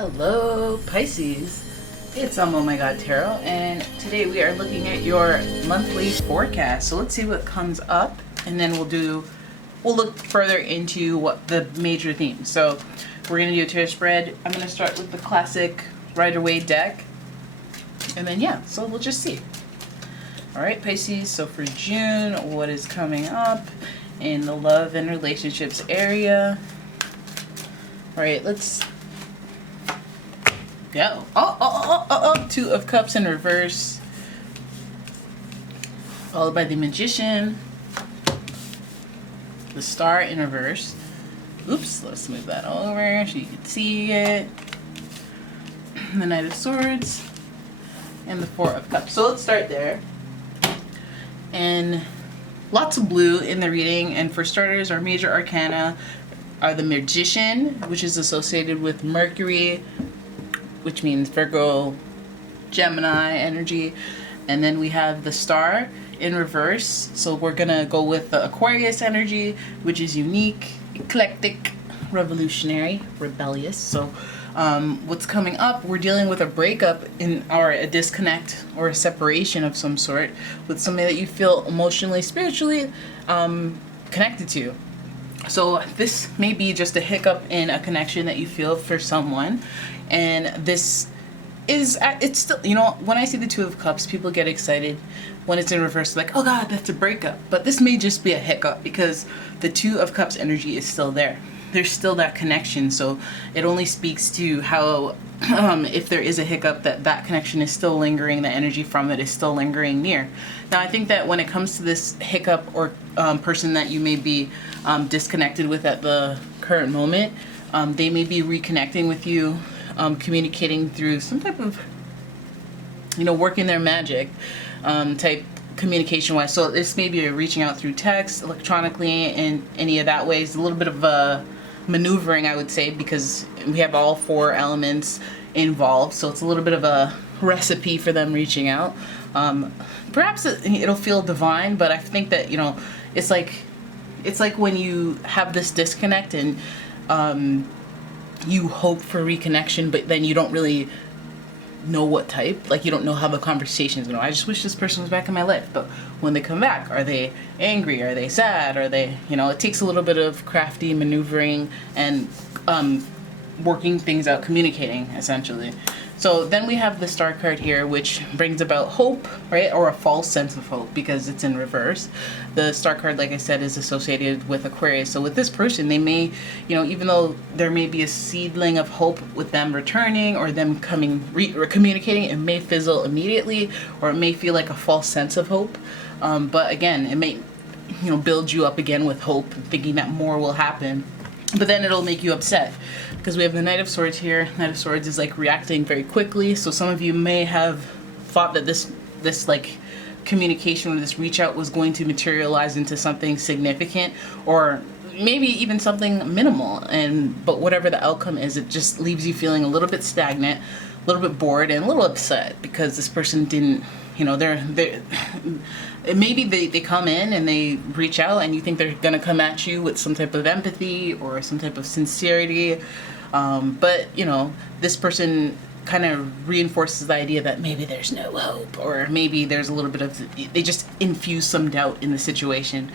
Hello Pisces, it's umomgtarot, and today we are looking at your monthly forecast. So let's see what comes up, and then we'll look further into what the major themes. So we're going to do a tarot spread. I'm going to start with the classic Rider-Waite deck, and then so we'll just see. Alright Pisces, so for June, what is coming up in the love and relationships area? Alright, let's go. Two of Cups in reverse, followed by the Magician, the Star in reverse. Oops, let's move that over so you can see it. The Knight of Swords and the Four of Cups. So let's start there. And lots of blue in the reading. And for starters, our major arcana are the Magician, which is associated with Mercury, which means Virgo, Gemini energy. And then we have the Star in reverse. So we're gonna go with the Aquarius energy, which is unique, eclectic, revolutionary, rebellious. So what's coming up, we're dealing with a breakup or a disconnect or a separation of some sort with somebody that you feel emotionally, spiritually connected to. So this may be just a hiccup in a connection that you feel for someone. And this is, it's still, when I see the Two of Cups, people get excited when it's in reverse, like, oh God, that's a breakup. But this may just be a hiccup because the Two of Cups energy is still there. There's still that connection. So it only speaks to how, if there is a hiccup, that connection is still lingering, the energy from it is still lingering near. Now, I think that when it comes to this hiccup or person that you may be disconnected with at the current moment, they may be reconnecting with you, communicating through some type of, working their magic type communication wise. So this may be reaching out through text, electronically, in any of that ways. A little bit of maneuvering, I would say, because we have all four elements involved. So it's a little bit of a recipe for them reaching out. Perhaps it'll feel divine, but I think that, it's like when you have this disconnect and you hope for reconnection, but then you don't really know what type, like you don't know how the conversation is going. I just wish this person was back in my life. But when they come back, are they angry? Are they sad? Are they, it takes a little bit of crafty maneuvering and working things out, communicating essentially. So then we have the Star card here, which brings about hope, right? Or a false sense of hope because it's in reverse. The Star card, like I said, is associated with Aquarius. So with this person, they may, even though there may be a seedling of hope with them returning or them coming, or communicating, it may fizzle immediately, or it may feel like a false sense of hope. But again, it may, build you up again with hope, thinking that more will happen. But then it'll make you upset because we have the Knight of Swords here. Knight of Swords is like reacting very quickly. So some of you may have thought that this like communication or this reach out was going to materialize into something significant, or maybe even something minimal. But whatever the outcome is, it just leaves you feeling a little bit stagnant, a little bit bored, and a little upset because this person didn't, maybe they come in and they reach out and you think they're going to come at you with some type of empathy or some type of sincerity. But, this person kind of reinforces the idea that maybe there's no hope, or maybe there's a little bit of, they just infuse some doubt in the situation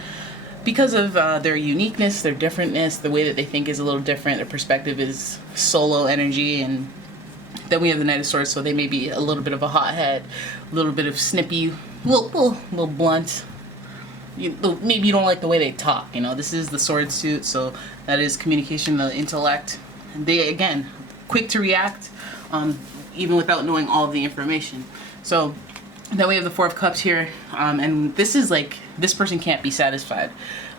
because of their uniqueness, their differentness, the way that they think is a little different. Their perspective is solo energy. And then we have the Knight of Swords, so they may be a little bit of a hothead, a little bit of snippy, little blunt. Maybe you don't like the way they talk. This is the sword suit, so that is communication, the intellect. They, again, quick to react, even without knowing all of the information. So then we have the Four of Cups here, and this is like, this person can't be satisfied.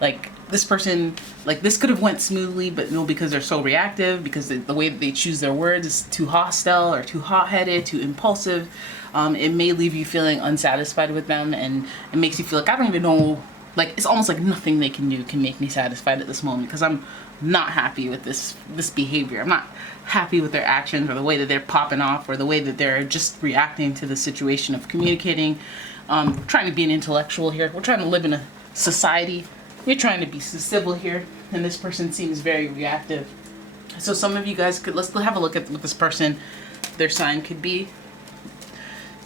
Like, this person, like, this could have went smoothly, but no, because they're so reactive, because the way that they choose their words is too hostile or too hot-headed, too impulsive. It may leave you feeling unsatisfied with them, and it makes you feel like, I don't even know, like, it's almost like nothing they can do can make me satisfied at this moment, because I'm not happy with this behavior. I'm not happy with their actions, or the way that they're popping off, or the way that they're just reacting to the situation of communicating. Trying to be an intellectual here. We're trying to live in a society. We're trying to be civil here, and this person seems very reactive. So some of you guys could, let's have a look at what this person, their sign could be.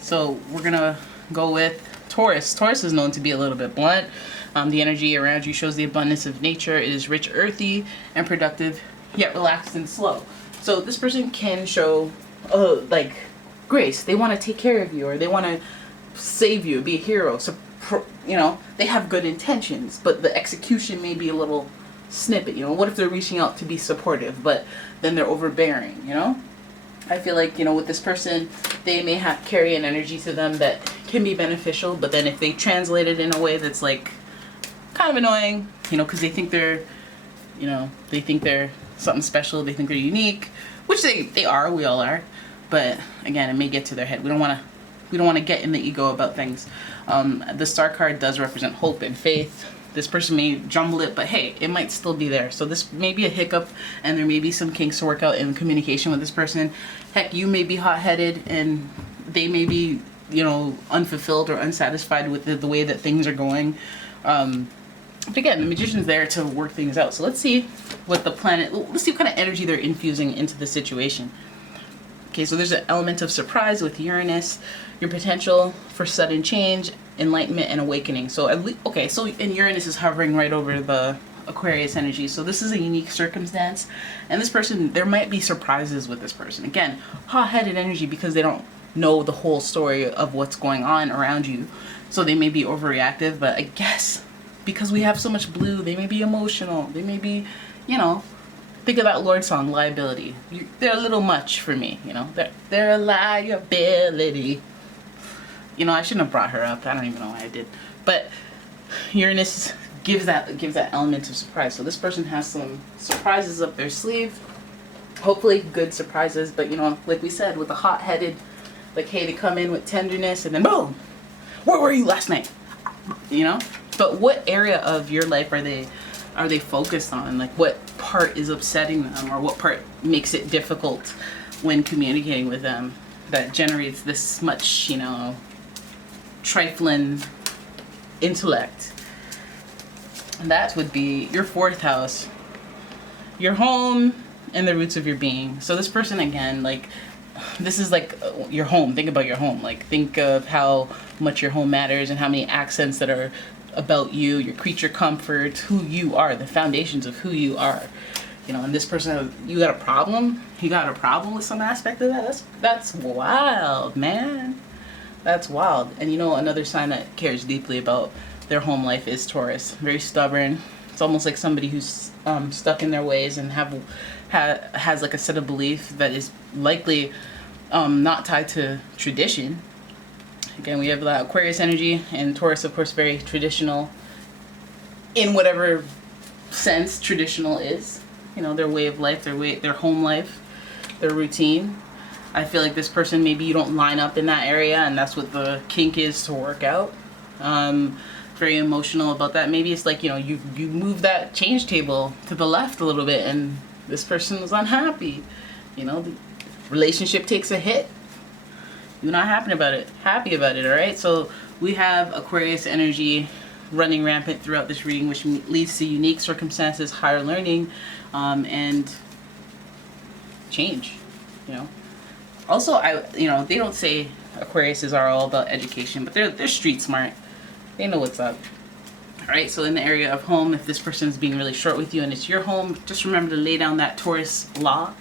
So we're gonna go with Taurus. Taurus is known to be a little bit blunt. The energy around you shows the abundance of nature. It is rich, earthy, and productive, yet relaxed and slow. So this person can show like grace. They want to take care of you, or they want to save you, be a hero. So you know, they have good intentions, but the execution may be a little snippet. You know, what if they're reaching out to be supportive, but then they're overbearing, you know? I feel like, you know, with this person, they may have carry an energy to them that can be beneficial, but then if they translate it in a way that's like kind of annoying, you know, because they think they're, you know, they think they're something special, they think they're unique, which they are, we all are, but again, it may get to their head. We don't want to get in the ego about things. The Star card does represent hope and faith. This person may jumble it, but hey, it might still be there. So this may be a hiccup, and there may be some kinks to work out in communication with this person. Heck, you may be hot-headed, and they may be, you know, unfulfilled or unsatisfied with the way that things are going. But again, the Magician's there to work things out. So let's see what the planet, let's see what kind of energy they're infusing into the situation. Okay, so there's an element of surprise with Uranus, your potential for sudden change, enlightenment, and awakening. So okay, so and Uranus is hovering right over the Aquarius energy. So this is a unique circumstance, and this person, there might be surprises with this person. Again, hot-headed energy because they don't know the whole story of what's going on around you. So they may be overreactive, but I guess because we have so much blue, they may be emotional. They may be, you know, think of that Lord song, Liability. They're a little much for me, you know. They're a liability. You know, I shouldn't have brought her up. I don't even know why I did. But Uranus gives that element of surprise. So this person has some surprises up their sleeve. Hopefully good surprises. But, you know, like we said, with the hot-headed, like, hey, they come in with tenderness and then boom! Where were you last night? You know? But what area of your life are they focused on? Like, what part is upsetting them, or what part makes it difficult when communicating with them that generates this much, you know, trifling intellect? And that would be your 4th house, your home, and the roots of your being. So this person, again, like, this is like your home. Think about your home. Like, think of how much your home matters and how many accents that are about you, your creature comfort, who you are, the foundations of who you are. You know, and this person, you got a problem? You got a problem with some aspect of that? That's wild, man. That's wild. And you know, another sign that cares deeply about their home life is Taurus. Very stubborn. It's almost like somebody who's stuck in their ways and has like a set of belief that is likely not tied to tradition. Again, we have that Aquarius energy, and Taurus, of course, very traditional in whatever sense traditional is. You know, their way of life, their home life, their routine. I feel like this person, maybe you don't line up in that area, and that's what the kink is to work out. Very emotional about that. Maybe it's like, you know, you move that change table to the left a little bit, and this person was unhappy. You know, the relationship takes a hit. You're not happy about it, all right? So we have Aquarius energy running rampant throughout this reading, which leads to unique circumstances, higher learning, and change, you know. Also, you know, they don't say Aquariuses are all about education, but they're street smart. They know what's up. All right, so in the area of home, if this person is being really short with you and it's your home, just remember to lay down that Taurus law.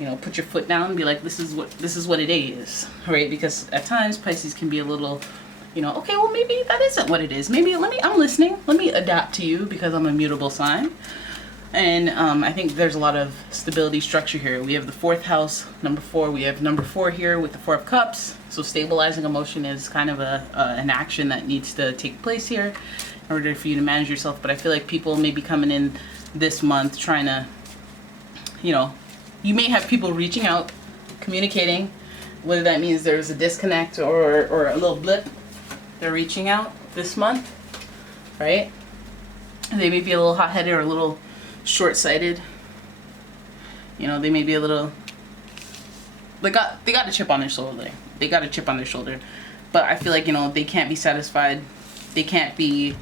You know, put your foot down and be like, this is what it is, right? Because at times Pisces can be a little, you know, okay, well, maybe that isn't what it is. Maybe I'm listening. Let me adapt to you because I'm a mutable sign. And I think there's a lot of stability structure here. We have the 4th house, number 4. We have number 4 here with the 4 of Cups. So stabilizing emotion is kind of an action that needs to take place here in order for you to manage yourself. But I feel like people may be coming in this month trying to, you know, you may have people reaching out, communicating, whether that means there's a disconnect or a little blip. They're reaching out this month, right? They may be a little hot-headed or a little short-sighted. You know, they may be a little, they got a chip on their shoulder. They got a chip on their shoulder. But I feel like, you know, they can't be satisfied. They can't be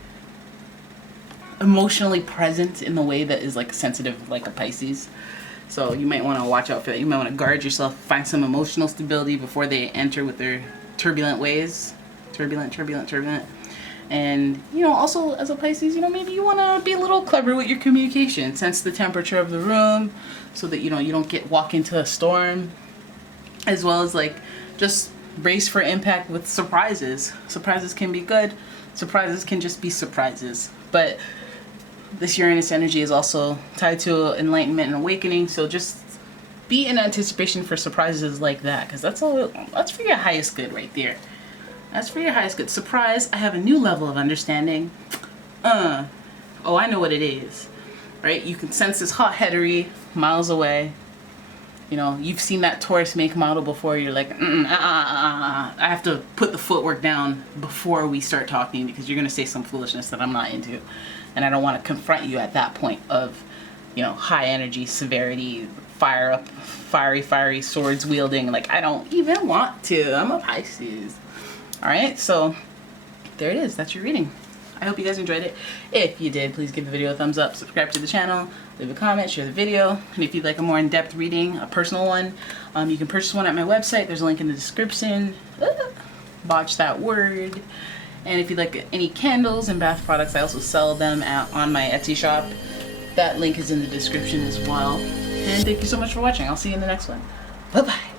emotionally present in the way that is like sensitive, like a Pisces. So you might want to watch out for that. You might want to guard yourself, find some emotional stability before they enter with their turbulent ways. Turbulent. And, you know, also as a Pisces, you know, maybe you want to be a little clever with your communication. Sense the temperature of the room so that, you know, you don't walk into a storm. As well as, like, just brace for impact with surprises. Surprises can be good. Surprises can just be surprises. But this Uranus energy is also tied to enlightenment and awakening. So just be in anticipation for surprises like that. Because that's for your highest good right there. That's for your highest good. Surprise, I have a new level of understanding. Oh, I know what it is. Right? You can sense this hot-headery miles away. You know, you've seen that Taurus make model before. You're like, I have to put the footwork down before we start talking because you're going to say some foolishness that I'm not into. And I don't want to confront you at that point of, you know, high energy, severity, fiery swords wielding. Like, I don't even want to. I'm a Pisces. All right, so there it is. That's your reading. I hope you guys enjoyed it. If you did, please give the video a thumbs up, subscribe to the channel, leave a comment, share the video. And if you'd like a more in-depth reading, a personal one, you can purchase one at my website. There's a link in the description. Botch that word. And if you'd like any candles and bath products, I also sell them on my Etsy shop. That link is in the description as well. And thank you so much for watching. I'll see you in the next one. Bye-bye.